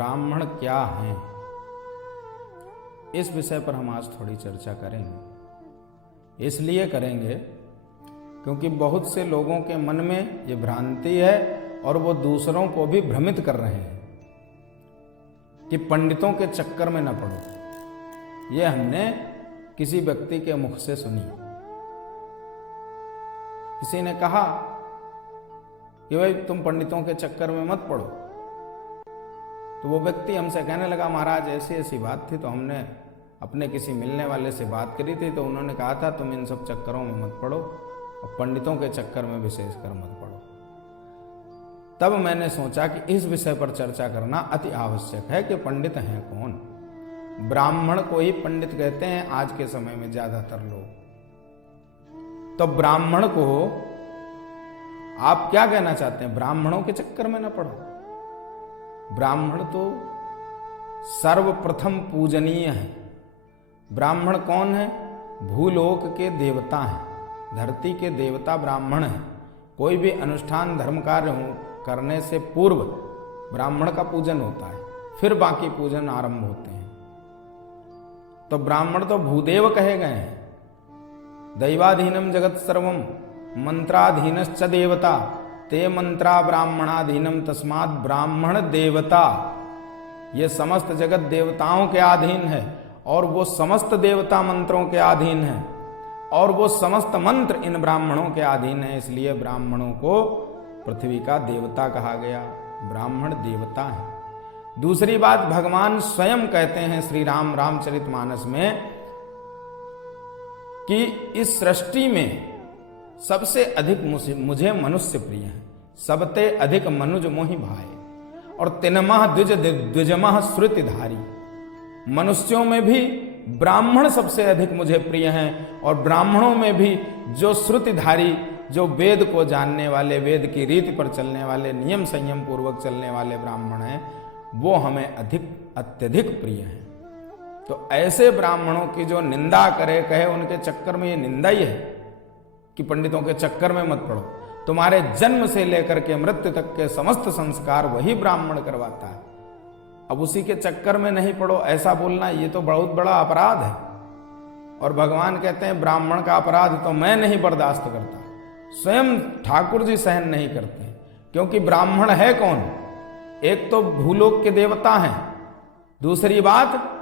ब्राह्मण क्या हैं, इस विषय पर हम आज थोड़ी चर्चा करेंगे। इसलिए करेंगे क्योंकि बहुत से लोगों के मन में ये भ्रांति है और वो दूसरों को भी भ्रमित कर रहे हैं कि पंडितों के चक्कर में न पड़ो। ये हमने किसी व्यक्ति के मुख से सुनी। किसी ने कहा कि भाई तुम पंडितों के चक्कर में मत पड़ो, तो वो व्यक्ति हमसे कहने लगा महाराज ऐसी ऐसी बात थी, तो हमने अपने किसी मिलने वाले से बात करी थी, तो उन्होंने कहा था तुम इन सब चक्करों में मत पड़ो और पंडितों के चक्कर में विशेषकर मत पड़ो। तब मैंने सोचा कि इस विषय पर चर्चा करना अति आवश्यक है कि पंडित हैं कौन। ब्राह्मण को ही पंडित कहते हैं आज के समय में ज्यादातर लोग। तो ब्राह्मण को आप क्या कहना चाहते हैं? ब्राह्मणों के चक्कर में न पड़ो। ब्राह्मण तो सर्वप्रथम पूजनीय है। ब्राह्मण कौन है? भूलोक के देवता हैं, धरती के देवता ब्राह्मण हैं। कोई भी अनुष्ठान धर्म कार्य करने से पूर्व ब्राह्मण का पूजन होता है, फिर बाकी पूजन आरंभ होते हैं। तो ब्राह्मण तो भूदेव कहे गए हैं। दैवाधीनम जगत सर्वम मंत्राधीनश्च देवता ते मंत्रा ब्राह्मणाधीनम तस्मात् ब्राह्मण देवता। ये समस्त जगत देवताओं के अधीन है और वो समस्त देवता मंत्रों के अधीन है और वो समस्त मंत्र इन ब्राह्मणों के अधीन है। इसलिए ब्राह्मणों को पृथ्वी का देवता कहा गया। ब्राह्मण देवता है। दूसरी बात, भगवान स्वयं कहते हैं श्री राम रामचरितमानस में कि इस सृष्टि में सबसे अधिक मुझे मनुष्य प्रिय है, सबते अधिक मनुज मोहि भाए और तिनमह द्विज द्विजमह श्रुतिधारी। मनुष्यों में भी ब्राह्मण सबसे अधिक मुझे प्रिय हैं और ब्राह्मणों में भी जो श्रुतिधारी, जो वेद को जानने वाले, वेद की रीति पर चलने वाले, नियम संयम पूर्वक चलने वाले ब्राह्मण हैं, वो हमें अत्यधिक प्रिय हैं। तो ऐसे ब्राह्मणों की जो निंदा करे, कहे उनके चक्कर में, ये निंदा ही है कि पंडितों के चक्कर में मत पड़ो। तुम्हारे जन्म से लेकर के मृत्यु तक के समस्त संस्कार वही ब्राह्मण करवाता है। अब उसी के चक्कर में नहीं पड़ो, ऐसा बोलना ये तो बहुत बड़ा अपराध है। और भगवान कहते हैं ब्राह्मण का अपराध तो मैं नहीं बर्दाश्त करता, स्वयं ठाकुर जी सहन नहीं करते। क्योंकि ब्राह्मण है कौन? एक तो भूलोक के देवता हैं, दूसरी बात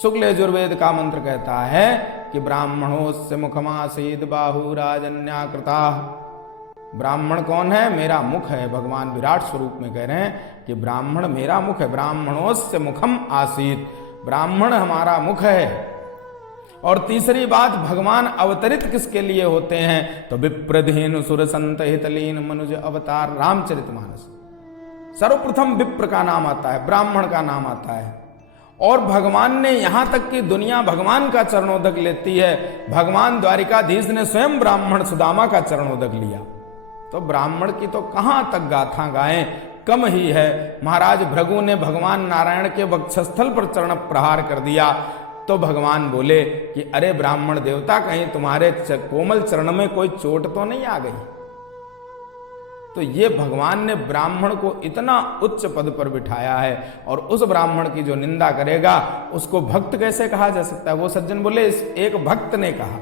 शुक्ल यजुर्वेद का मंत्र कहता है कि ब्राह्मणोस्य मुखमासीद बाहुराजन्याकृता। ब्राह्मण कौन है? मेरा मुख है। भगवान विराट स्वरूप में कह रहे हैं कि ब्राह्मण मेरा मुख है। ब्राह्मणोस्य मुखम आसीत, ब्राह्मण हमारा मुख है। और तीसरी बात, भगवान अवतरित किसके लिए होते हैं? तो विप्रधेनु सुर संत हितलीन मनुज अवतार रामचरितमानस। सर्वप्रथम विप्र का नाम आता है, ब्राह्मण का नाम आता है। और भगवान ने यहां तक कि दुनिया भगवान का चरणोदक लेती है। भगवान द्वारिकाधीश ने स्वयं ब्राह्मण सुदामा का चरणोदक लिया। तो ब्राह्मण की तो कहां तक गाथा गाएं, कम ही है। महाराज भृगु ने भगवान नारायण के वक्षस्थल पर चरण प्रहार कर दिया तो भगवान बोले कि अरे ब्राह्मण देवता, कहीं तुम्हारे कोमल चरण में कोई चोट तो नहीं आ गई? तो ये भगवान ने ब्राह्मण को इतना उच्च पद पर बिठाया है। और उस ब्राह्मण की जो निंदा करेगा उसको भक्त कैसे कहा जा सकता है? वो सज्जन बोले, एक भक्त ने कहा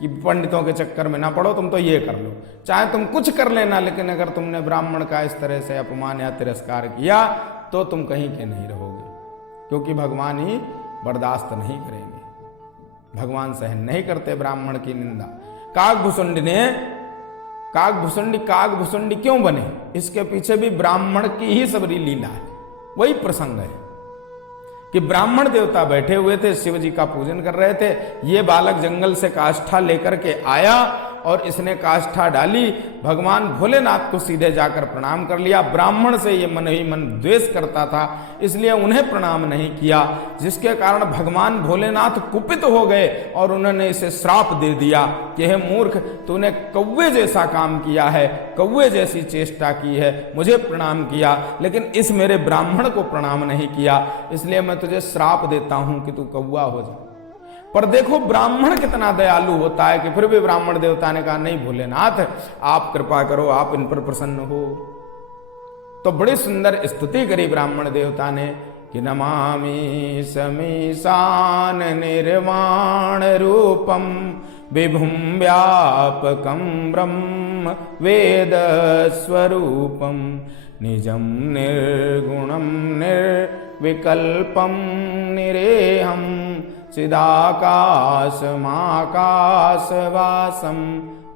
कि पंडितों के चक्कर में ना पड़ो, तुम तो ये कर लो, चाहे तुम कुछ कर लेना, लेकिन अगर तुमने ब्राह्मण का इस तरह से अपमान या तिरस्कार किया तो तुम कहीं के नहीं रहोगे। क्योंकि भगवान ही बर्दाश्त नहीं करेंगे, भगवान सहन नहीं करते ब्राह्मण की निंदा। काकभुसुंडी ने काकभुसुंडी क्यों बने? इसके पीछे भी ब्राह्मण की ही सबरी लीला है। वही प्रसंग है कि ब्राह्मण देवता बैठे हुए थे, शिव जी का पूजन कर रहे थे। ये बालक जंगल से काष्ठा लेकर के आया और इसने काष्ठा डाली। भगवान भोलेनाथ को सीधे जाकर प्रणाम कर लिया। ब्राह्मण से ये मन ही मन द्वेष करता था, इसलिए उन्हें प्रणाम नहीं किया, जिसके कारण भगवान भोलेनाथ कुपित हो गए और उन्होंने इसे श्राप दे दिया कि हे मूर्ख, तूने कौवे जैसा काम किया है, कौवे जैसी चेष्टा की है, मुझे प्रणाम किया, लेकिन इस मेरे ब्राह्मण को प्रणाम नहीं किया, इसलिए मैं तुझे श्राप देता हूं कि तू कौवा हो जा। पर देखो ब्राह्मण कितना दयालु होता है कि फिर भी ब्राह्मण देवता ने कहा नहीं भोलेनाथ, आप कृपा करो, आप इन पर प्रसन्न हो। तो बड़ी सुंदर स्तुति करी ब्राह्मण देवता ने कि नमामि समीशान निर्वाण रूपम विभुम व्यापकम ब्रह्म वेद स्वरूपम निजम निर्गुणम निर्विकल्पम निरेहम चिदाकाशमाकाशवासम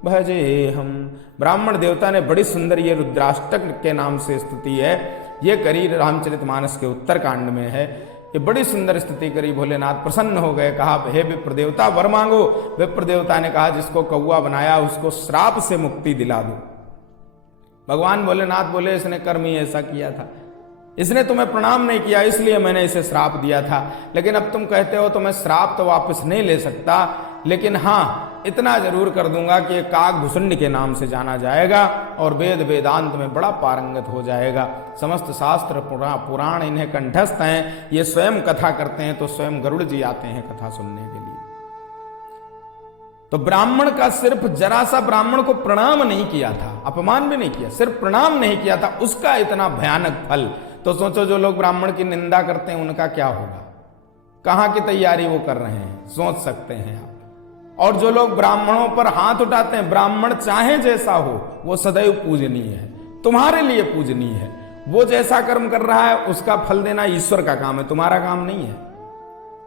भजेहम। ब्राह्मण देवता ने बड़ी सुंदर ये रुद्राष्टक के नाम से स्तुति है ये करी, रामचरितमानस के उत्तरकांड में है। ये बड़ी सुंदर स्तुति करी, भोलेनाथ प्रसन्न हो गए। कहा हे विप्र देवता वर मांगो। विप्र देवता ने कहा जिसको कौवा बनाया उसको श्राप से मुक्ति दिला दो। भगवान भोलेनाथ बोले इसने कर्म ही ऐसा किया था, इसने तुम्हें प्रणाम नहीं किया इसलिए मैंने इसे श्राप दिया था। लेकिन अब तुम कहते हो तो मैं श्राप तो वापस नहीं ले सकता, लेकिन हाँ इतना जरूर कर दूंगा कि ये काग भुसुंड के नाम से जाना जाएगा और वेद वेदांत में बड़ा पारंगत हो जाएगा। समस्त शास्त्र पुराण इन्हें कंठस्थ हैं। ये स्वयं कथा करते हैं तो स्वयं गरुड़ जी आते हैं कथा सुनने के लिए। तो ब्राह्मण का सिर्फ जरा सा ब्राह्मण को प्रणाम नहीं किया था, अपमान भी नहीं किया, सिर्फ प्रणाम नहीं किया था, उसका इतना भयानक फल। तो सोचो जो लोग ब्राह्मण की निंदा करते हैं उनका क्या होगा, कहां की तैयारी वो कर रहे हैं, सोच सकते हैं आप। और जो लोग ब्राह्मणों पर हाथ उठाते हैं, ब्राह्मण चाहे जैसा हो वो सदैव पूजनीय है, तुम्हारे लिए पूजनीय है। वो जैसा कर्म कर रहा है उसका फल देना ईश्वर का काम है, तुम्हारा काम नहीं है।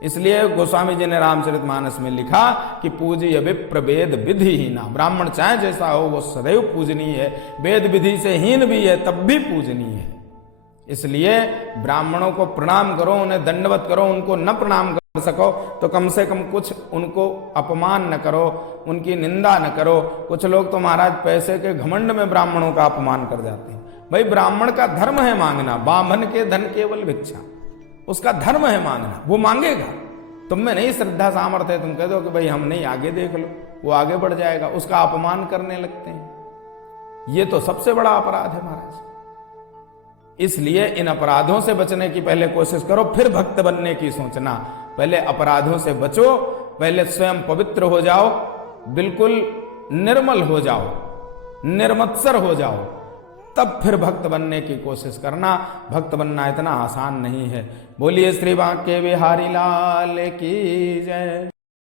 इसलिए गोस्वामी जी ने रामचरितमानस में लिखा कि पूज्य विप्र वेद विधि हीना। ब्राह्मण चाहे जैसा हो वो सदैव पूजनीय है, वेद विधि से हीन भी है तब भी पूजनीय है। इसलिए ब्राह्मणों को प्रणाम करो, उन्हें दंडवत करो, उनको न प्रणाम कर सको तो कम से कम कुछ उनको अपमान न करो, उनकी निंदा न करो। कुछ लोग तो महाराज पैसे के घमंड में ब्राह्मणों का अपमान कर जाते हैं। भाई ब्राह्मण का धर्म है मांगना, बामन के धन केवल भिक्षा, उसका धर्म है मांगना, वो मांगेगा। तुम में नहीं श्रद्धा सामर्थ्य है, तुम कह दो कि भाई हम नहीं, आगे देख लो, वो आगे बढ़ जाएगा, उसका अपमान करने लगते हैं। ये तो सबसे बड़ा अपराध है महाराज। इसलिए इन अपराधों से बचने की पहले कोशिश करो, फिर भक्त बनने की सोचना। पहले अपराधों से बचो, पहले स्वयं पवित्र हो जाओ, बिल्कुल निर्मल हो जाओ, निर्मत्सर हो जाओ, तब फिर भक्त बनने की कोशिश करना। भक्त बनना इतना आसान नहीं है। बोलिए श्री बांके बिहारी लाल की जय।